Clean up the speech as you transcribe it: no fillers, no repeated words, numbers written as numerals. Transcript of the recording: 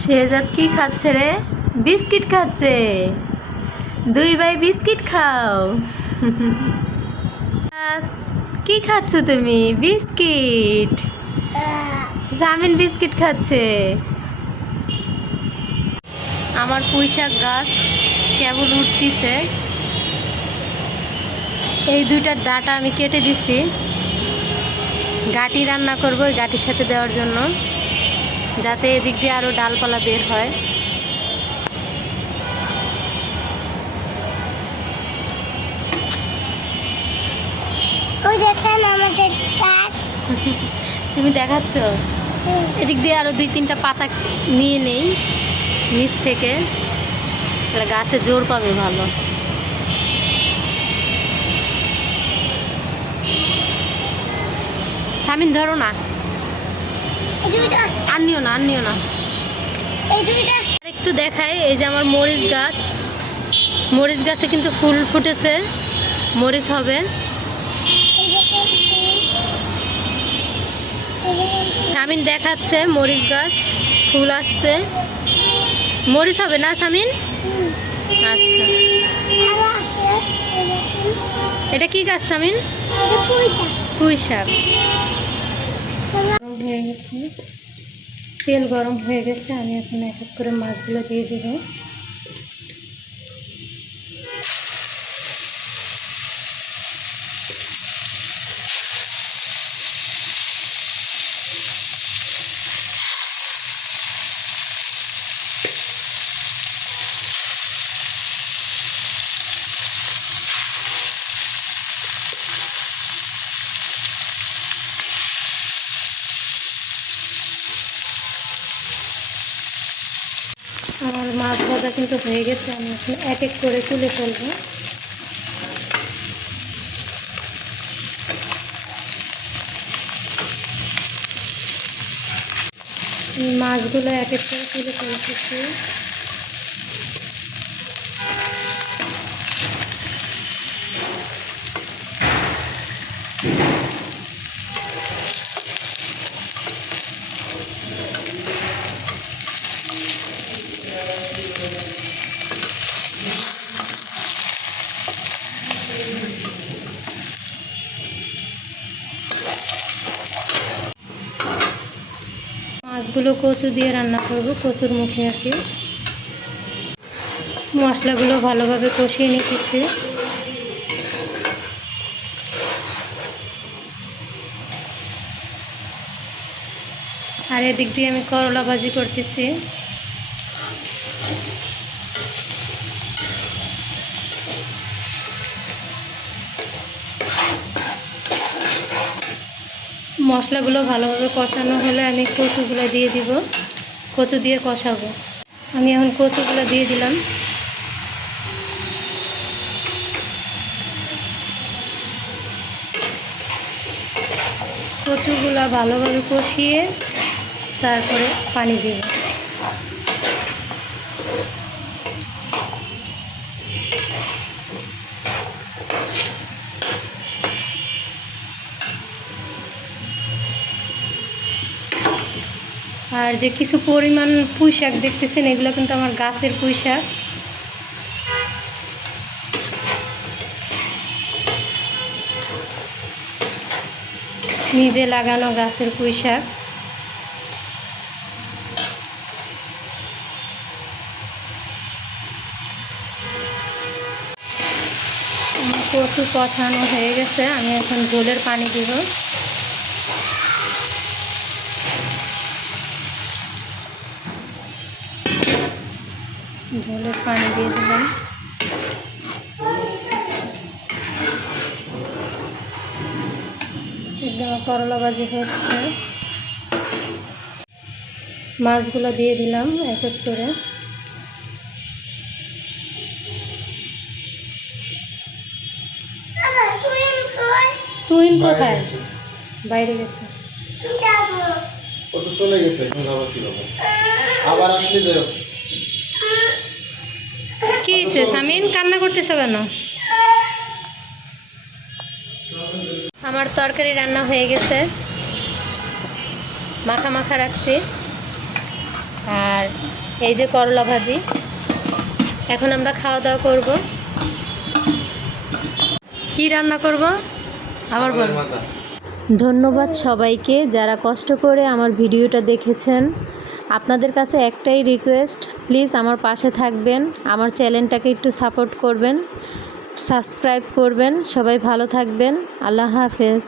শেহজাদ কি খাচ্ছে রে? বিস্কিট খাচ্ছে। দুই ভাই বিস্কিট খাও। কি খাচ্ছ তুমি? বিস্কিট। জামিন বিস্কিট খাচ্ছে। আমার পুঁইশাক গাছ কেবল উঠতেছে। এই দুইটা ডাটা আমি কেটে দিছি, গাঁটি রান্না করবো ওই গাঁটির সাথে দেওয়ার জন্য, যাতে এদিক দিয়ে আরও ডালপালা বের হয়। তুমি দেখাচ্ছ? এদিক দিয়ে আরো দুই তিনটা পাতা নিয়ে নেই নিচ থেকে, তাহলে গাছে জোর পাবে ভালো। সামিন ধরো না, আর নিও না, আর নিও না। একটু দেখাই, এই যে আমার মরিচ গাছ, মরিচ গাছে কিন্তু ফুল ফুটেছে, মরিচ হবে। সামিন দেখাচ্ছে মরিচ গাছ, ফুল আসছে, মরিচ হবে না সামিন? আচ্ছা, এটা কি গাছ সামিন? পুঁই শাক। গরম হয়ে গেছে, তেল গরম হয়ে গেছে, আমি এখন এক এক করে মাছগুলো দিয়ে দেবো। আমার মাছ ভাজা কিন্তু হয়ে গেছে, আমি এখন এক এক করে তুলে ফেলবো। মাছগুলো এক এক করে তুলে ফেলতেছি। মাছগুলো কচু দিয়ে রান্না করব, কচুর মুখে আর কি। মশলাগুলো ভালোভাবে কষিয়ে নিতেছি। আর এদিক দিয়ে আমি করলা ভাজি করতেছি। মশলাগুলো ভালোভাবে কষানো হলে আমি কচুগুলো দিয়ে দিব, কচু দিয়ে কষাবো। আমি এখন কচুগুলো দিয়ে দিলাম। কচুগুলো ভালোভাবে কষিয়ে তারপরে পানি দেব। আর যে কিছু পরিমাণ পুঁই শাক দেখতেছেন, এগুলো কিন্তু আমার গাছের পুঁই শাক। নিজে লাগানো গাছের পুঁই শাক। কচু কষানো হয়ে গেছে, আমি এখন ঝোলের পানি দিব। ঝোলের পানি দিয়ে দিলাম। একদম করলা ভাজি হচ্ছে। মাছগুলো দিয়ে দিলাম এক এক করে। তুহিন কোথায়? বাইরে গেছে। চলে গেছে, আবার আসলে যাও। কি হয়েছে সামিন, কান্না করতেছো কেন? আমার তরকারি রান্না হয়ে গেছে, মাখা মাখা রাখছি। আর এই যে করলা ভাজি। এখন আমরা খাওয়া দাওয়া করব। কি রান্না করব আবার বল। ছাগলের মাথা। ধন্যবাদ সবাইকে যারা কষ্ট করে আমার ভিডিওটা দেখেছেন। আপনাদের কাছে একটাই রিকোয়েস্ট, প্লিজ আমার পাশে থাকবেন, আমার চ্যানেলটাকে একটু সাপোর্ট করবেন, সাবস্ক্রাইব করবেন। সবাই ভালো থাকবেন। আল্লাহ হাফেজ।